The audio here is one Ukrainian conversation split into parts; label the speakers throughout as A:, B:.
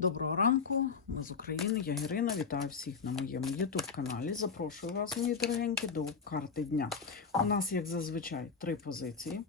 A: Доброго ранку, ми з України, я Ірина. Вітаю всіх на моєму YouTube каналі. Запрошую вас, мої дорогенькі, до карти дня. У нас, як зазвичай, три позиції.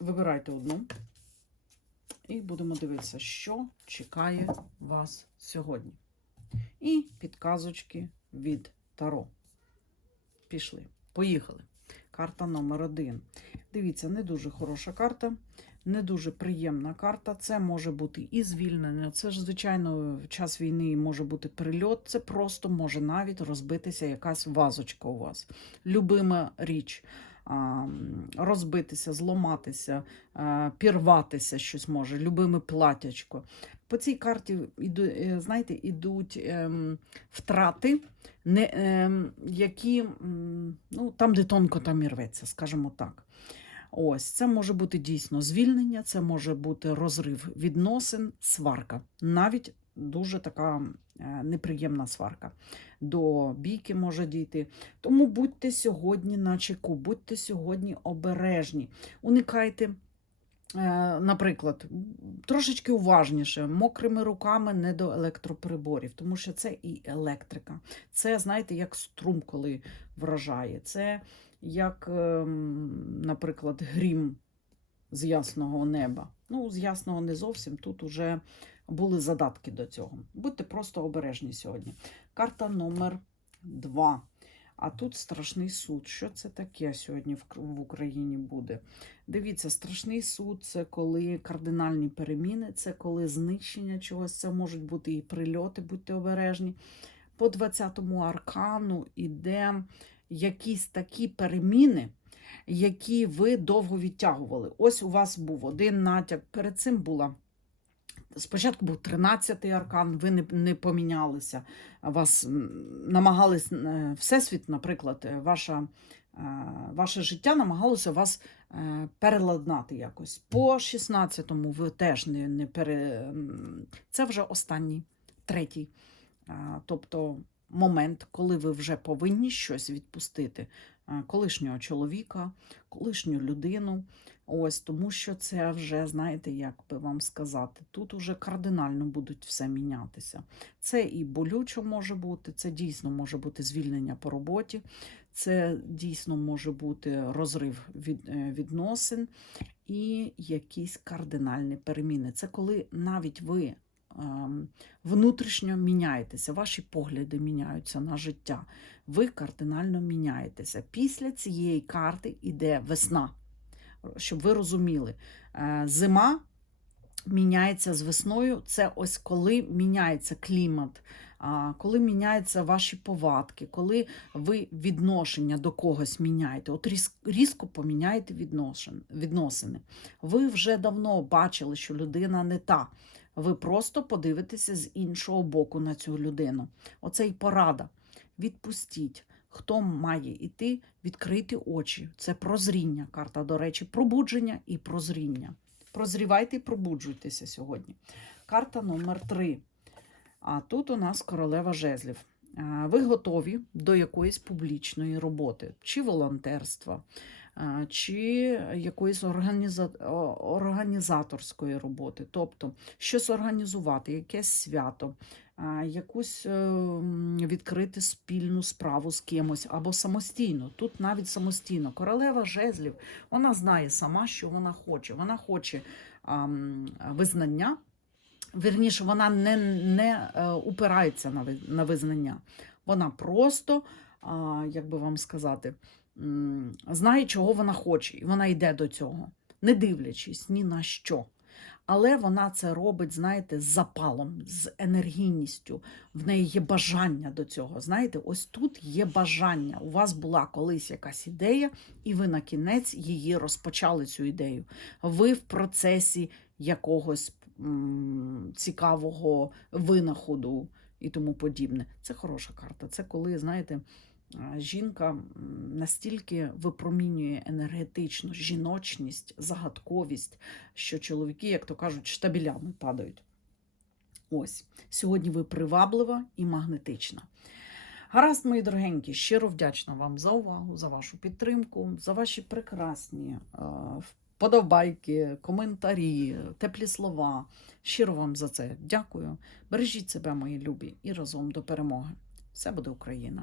A: Вибирайте одну. І будемо дивитися, що чекає вас сьогодні. І підказочки від Таро. Пішли. Поїхали. Карта номер один. Дивіться, не дуже хороша карта не дуже приємна карта. Це може бути і звільнення. Це ж, звичайно, в час війни може бути прильот. Це просто може навіть розбитися якась вазочка у вас. Любима річ. Розбитися, зламатися, пірватися щось може, любиме платячко. По цій карті е, знаєте, ідуть ем, втрати, ем, які ну, там, де тонко там і рветься, скажімо так. Ось це може бути дійсно звільнення, це може бути розрив відносин, сварка, навіть дуже така е, неприємна сварка. До бійки може дійти. Тому будьте сьогодні на чеку, будьте сьогодні обережні, уникайте. е, Наприклад, трошечки уважніше, мокрими руками не до електроприборів, тому що це і електрика. Це, знаєте, як струм, коли вражає. Це як, ем, наприклад, грім з ясного неба. Ну, з ясного не зовсім. Тут вже були задатки до цього. Будьте просто обережні сьогодні. Карта номер 2. А тут страшний суд. Що це таке сьогодні в Україні буде? Дивіться, страшний суд це коли кардинальні переміни, це коли знищення чогось, це можуть бути і прильоти, будьте обережні. По 20-му аркану іде якісь такі переміни, які ви довго відтягували. Ось у вас був один натяк. Перед цим була. Спочатку був 13-й аркан, ви не, не помінялися. Вас намагались е, Всесвіт, наприклад, е, ваша, е, ваше життя намагалося вас переладнати якось. По 16-му ви теж не, не пере. Це вже останній, третій. Тобто момент, коли ви вже повинні щось відпустити. Колишнього чоловіка, колишню людину. Ось тому, що це вже, знаєте, як би вам сказати, тут уже кардинально будуть все мінятися. Це і болючо може бути, це дійсно може бути звільнення по роботі, це дійсно може бути розрив від, е, відносин і якісь кардинальні переміни. Це коли навіть ви ем, внутрішньо міняєтеся, ваші погляди міняються на життя. Ви кардинально міняєтеся. Після цієї карти йде весна. Щоб ви розуміли, Е, зима міняється з весною. Це ось коли міняється клімат, коли міняються ваші повадки, коли ви відношення до когось міняєте. От різко поміняєте відносини. Ви вже давно бачили, що людина не та. Ви просто подивитеся з іншого боку на цю людину. Оце й порада. Відпустіть. Хто має йти, відкрити очі. Це прозріння. Карта, до речі, пробудження і прозріння. Прозрівайте і пробуджуйтеся сьогодні. Карта номер 3. А тут у нас королева жезлів. Ви готові до якоїсь публічної роботи, чи волонтерства, чи якоїсь організа... організаторської роботи. Тобто щось організувати, якесь свято, якусь е, відкрити спільну справу з кимось або самостійно. Тут навіть самостійно. Королева жезлів, вона знає сама, що вона хоче. Вона хоче визнання. Вірніше, вона не, не е, упирається на, визнання. Вона просто, як би вам сказати, знає, чого вона хоче, і вона йде до цього, не дивлячись ні на що. Але вона це робить, знаєте, з запалом, з енергійністю. В неї є бажання до цього. Знаєте, ось тут є бажання. У вас була колись якась ідея, і ви на кінець її розпочали цю ідею. Ви в процесі якогось цікавого винаходу і тому подібне. Це хороша карта. Це коли, знаєте, жінка настільки випромінює енергетично жіночність, загадковість, що чоловіки, як то кажуть, штабелями падають. Ось, сьогодні ви приваблива і магнетична. Гаразд, мої дорогенькі, щиро вдячна вам за увагу, за вашу підтримку, за ваші прекрасні е, подобайки, коментарі, теплі слова. Щиро вам за це дякую. Бережіть себе, мої любі, і разом до перемоги. Все буде Україна.